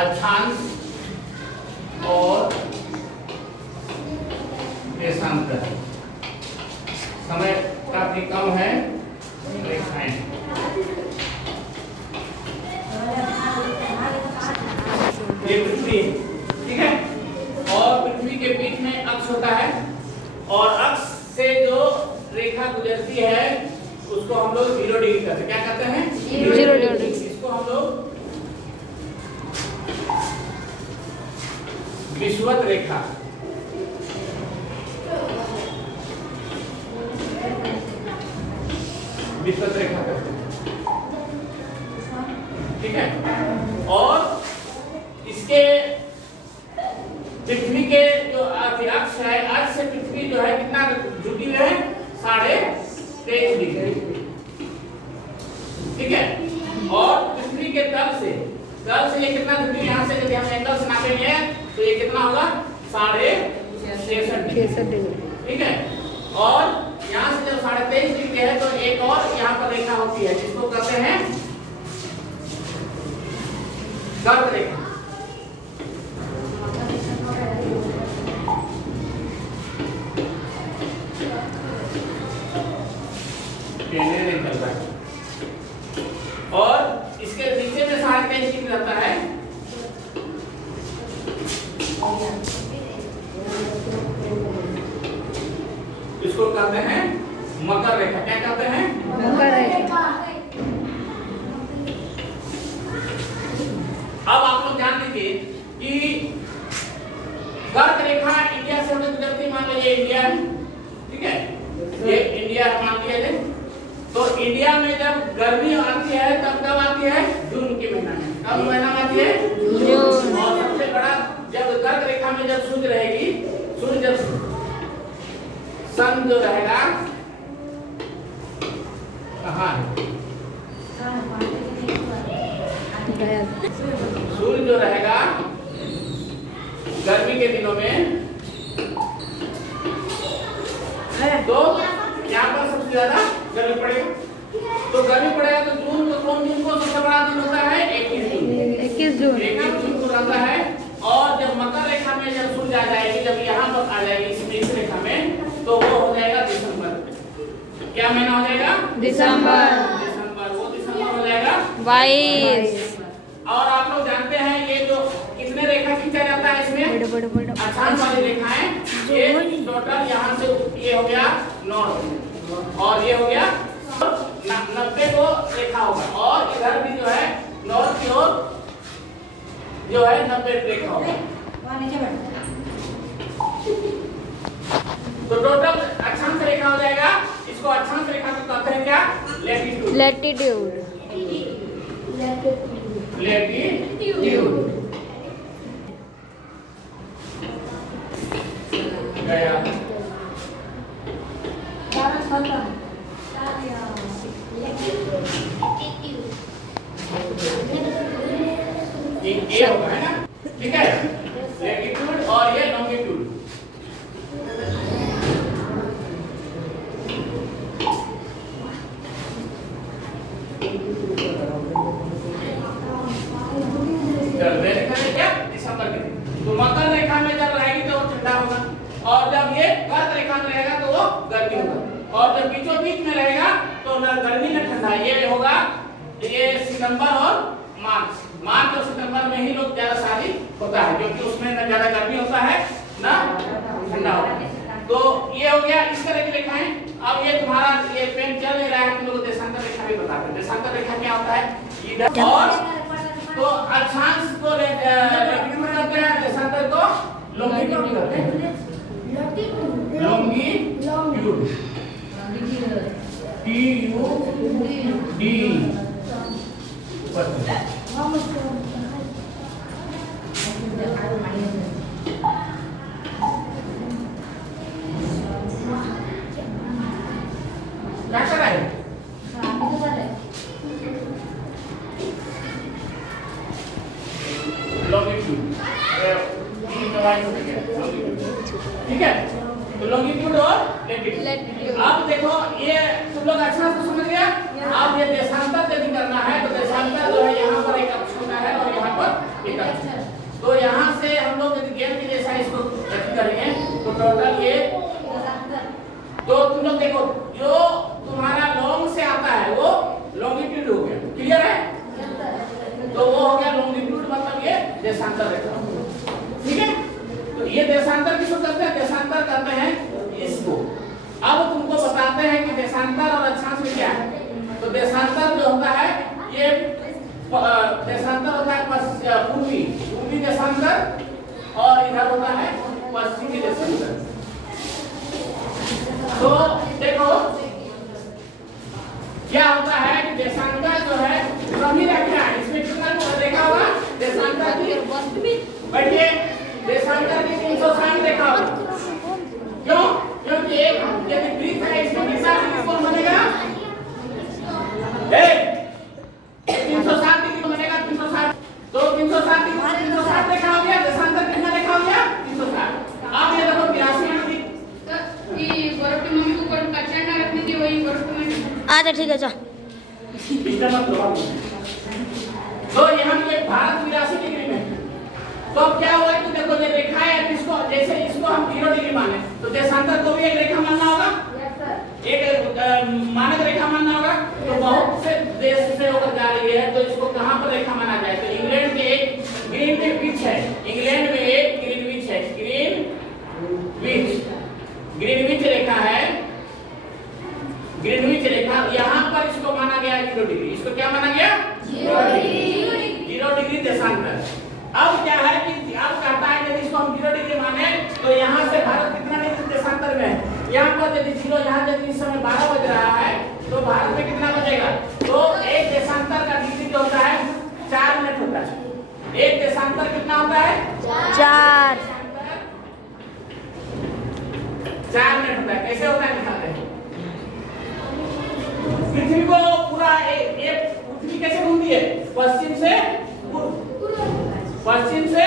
अक्षांश और देशांतर। समय काफी कम है, रेखाएं ये पृथ्वी, ठीक है, और पृथ्वी के बीच में अक्ष होता है और अक्ष से जो रेखा गुजरती है उसको हम लोग 0 डिग्री कहते हैं। क्या कहते हैं? 0 डिग्री। इसको हम लोग विषुवत रेखा, विषुवत रेखा कहते हैं, ठीक है। और इसके पृथ्वी के जो अक्ष है, अक्ष से पृथ्वी जो है कितना झुकी हुई है? 23.5 डिग्री, ठीक है। और पृथ्वी के तल से ये कितना झुकी? यहाँ से यदि हम एंगल से नापेंगे तो ये कितना होगा? 66.5 डिग्री, ठीक है। और यहाँ से जब 23.5 डिग्री है तो एक और यहाँ पर रेखा होती है जिसको कहते हैं गर्त रेखा। नहीं चल रहा है। और इसके नीचे में 23.5 डिग्री रहता है, इसको कहते हैं मकर रेखा। क्या कहते हैं? मकर रेखा। अब आप लोग जान लीजिए कि गर्त रेखा इंडिया से होकर गुजरती, मान लो ये इंडिया है, ठीक है, ये इंडिया मान लिया जाए। तो इंडिया में जब गर्मी आती है तब कब आती है? जून के महीना में। कब महीना में आती है? जून। और सबसे बड़ा जब गर्त रेखा में जब सूर्य रहेगी, सूर्य जब सन जो रहेगा कहाँ है? सूर्य जो रहेगा गर्मी के दिनों में तो यहाँ पर सबसे ज्यादा गर्मी पड़ेगा। तो गर्मी पड़ेगा तो जून को, कौन जून को सबसे बड़ा दिन होता है? 21 जून। 21 जून। 21 जून को रहता है। और जब मकर रेखा में जब सूर्य आ जाएगी, जब यहाँ पर आ जाएगी इस रेखा में, तो वो हो जाएगा दिसंबर। क्या महीना हो जाएगा? दिसंबर। वो दिसंबर हो जाएगा 22। और आप लोग जानते हैं ये जो कितने रेखा खींचा जाता है इसमें? अक्षांश वाली रेखाएं, ये टोटल यहाँ से ये हो गया 9 और ये हो गया 90 को रेखा होगा। और इधर भी जो है नॉर्थ की ओर जो है 90 रेखा होगा। तो टोटल अक्षांश रेखा हो जाएगा। इसको अक्षांश रेखा को कहते हैं क्या? लैटिट्यूड। लैटिट्यूड गया। ये होगा, है ना, ठीक है, लैटिट्यूड और ये लॉन्गिट्यूड। क्या? दिसंबर के। तो मकर रेखा में जब रहेगी तो वो ठंडा होगा, और जब ये गर्त रेखा में रहेगा तो वो गर्मी होगा, और जब बीचों बीच में रहेगा तो न गर्मी न ठंडा। ये होगा ये सितंबर और मार्च और सितंबर में ही लोग ज्यादा शादी होता है, क्योंकि उसमें न ज्यादा गर्मी होता है न ठंडा होता है। तो ये हो गया इस तरह की रेखाएं। अब ये तुम्हारा ये पेन चल नहीं रहा है, तुम लोग देशांतर रेखा भी बताते हैं। देशांतर रेखा क्या होता है? इधर और तो अक्षांश को लैटिट्यूड कहते हैं, देशांतर को लॉन्गिट्यूड कहते हैं। लॉन्गिट्यूड क्या कर रहा है? ठीक है, तो लॉन्गिट्यूड और लैटिट्यूड। अब देखो ये तुम लोग अच्छा से समझ गया। अब ये देशांतर यदि करना है तो देशांतर जो है यहाँ पर एक अक्ष होता है और यहाँ पर एक अक्ष। देशांतर रेखा। ठीक है, तो ये देशांतर किसको करते हैं? देशांतर करते हैं इसको। अब तुमको बताते हैं कि देशांतर और अक्षांश में क्या है। तो देशांतर जो होता है ये देशांतर होता है पूर्वी देशांतर और इधर होता है पश्चिमी देशांतर। तो देखो क्या होता है कि देशांतर जो है सभी रेखा है, इसमें कितना देखा होगा देशांतर की, बैठिए देशांतर की 360 देखा होगा। क्यों? क्योंकि एक यदि वृत्त है इसमें कितना कोण बनेगा? 360 डिग्री बनेगा। 360 तो 360 डिग्री 360 देखा हो गया। देशांतर कितना देखा हो गया? 360। अब ये देखो 82 डिग्री अच्छा ठीक है जा। तो यहाँ पे भारत 82 डिग्री में। तो अब क्या हुआ कि देखो ये रेखा है, इसको जैसे इसको हम 0 डिग्री माने तो देशांतर को भी एक रेखा मानना होगा, एक मानक रेखा मानना होगा। तो बहुत से देश से होकर जा रही है, तो इसको कहाँ पर रेखा माना जाए? तो इंग्लैंड में एक ग्रीनविच है, इंग्लैंड में एक ग्रीनविच है, ग्रीनविच रेखा है, ग्रीनविच रेखा। यहाँ पर इसको माना गया है 0 डिग्री। इसको क्या माना गया? 0 डिग्री देशांतर। अब क्या है कि अब कहता है यदि इसको हम 0 डिग्री माने तो यहाँ से भारत कितना डिग्री देशांतर में है? यहाँ पर यदि 0, यहाँ यदि इस समय 12 बज रहा है तो भारत में कितना बजेगा? तो एक देशांतर का डिग्री जो होता है 4 मिनट होता है। एक देशांतर कितना होता है? 4 मिनट होता है। कैसे होता है दिखाते हैं। पृथ्वी को पूरा ये पृथ्वी कैसे घूमती है? पश्चिम से पूर्व, पश्चिम से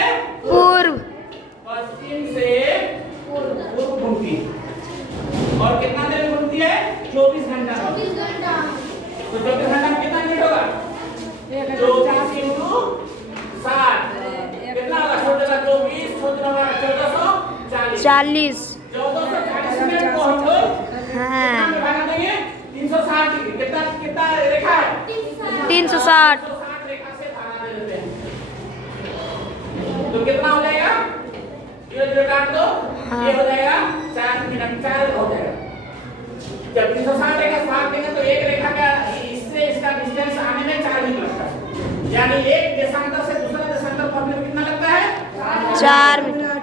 पूर्व घूमती है। और कितना देर में घूमती है? 24 घंटा। तो 24 घंटा में कितना मिनट होगा? 24 into 60 कितना होगा? छोटे का 24, छोटे का 1440 मिनट को हम लोग कितना में भागा देंगे? 360 डिग्री। कितना रेखा है? 360 रेखा से भागा दे देते हैं। तो कितना हो जाएगा? ये जो काट दो ये हो जाएगा 4 मिनट, 4 हो जाएगा। जब 360 रेखा से भाग देंगे तो एक रेखा का इससे इसका डिस्टेंस आने में 4 मिनट लगता है। यानी एक देशांतर से दूसरे देशांतर पहुंचने में कितना लगता है? 4 मिनट।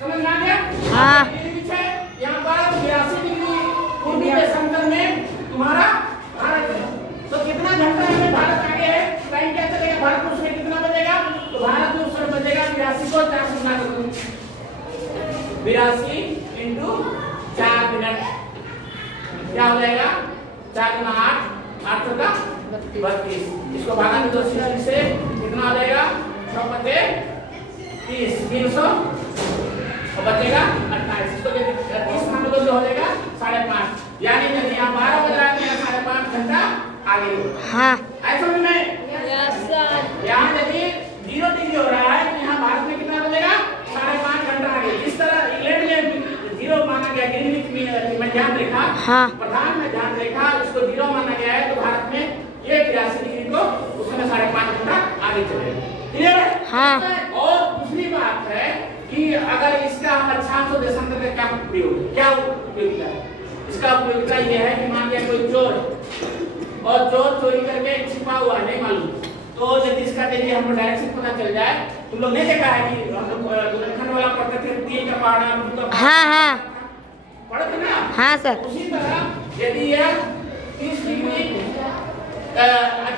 समझ में आ गया? हाँ। यहाँ पर 82 डिग्री पूर्वी देशांतर में तुम्हारा भारत है। तो कितना घंटा में भारत आगे है? टाइम क्या चलेगा? भारत में उसमें कितना बजेगा? तो भारत में उसमें बजेगा 82 को 4 से गुणा करो। 82 into 4 मिनट क्या हो जाएगा? 4 गुना 8, 8 का 32। इसको भागा दो 260 से कितना हो जाएगा? 6 बटे 30, 300 और बचेगा 28। इसको यदि 30 मान लो तो हो जाएगा 5.5। यानी यदि यहाँ 12 बज रहा है तो 5.5 घंटा आगे हो। हाँ ऐसा भी नहीं। यहाँ यदि 0 डिग्री हो रहा है तो यहाँ भारत में कितना बजेगा? 5.5 घंटा आगे। इस तरह इंग्लैंड में 0 माना गया, ग्रीनविच मध्याह्न रेखा, प्रधान मध्याह्न रेखा, इसको 0 माना गया है। तो भारत में ये 83 डिग्री को उसमें 5.5 घंटा आगे चलेगा। क्लियर है? हाँ। और दूसरी बात है कि अगर इसका हम अक्षांश और देशांतर का क्या प्रयोग है? क्या उपयोगिता है? इसका उपयोगिता यह है कि मान लिया कोई चोर और चोर चोरी करके छिपा हुआ है, नहीं मालूम, तो यदि इसका यदि हमको डायरेक्शन पता चल जाए, तुम लोग नहीं देखा है कि हम लोग बुंदेलखंड वाला पढ़ते थे, तीर का पहाड़, हाँ पढ़ते ना? हाँ सर। उसी तरह यदि यह 30 डिग्री अच्छा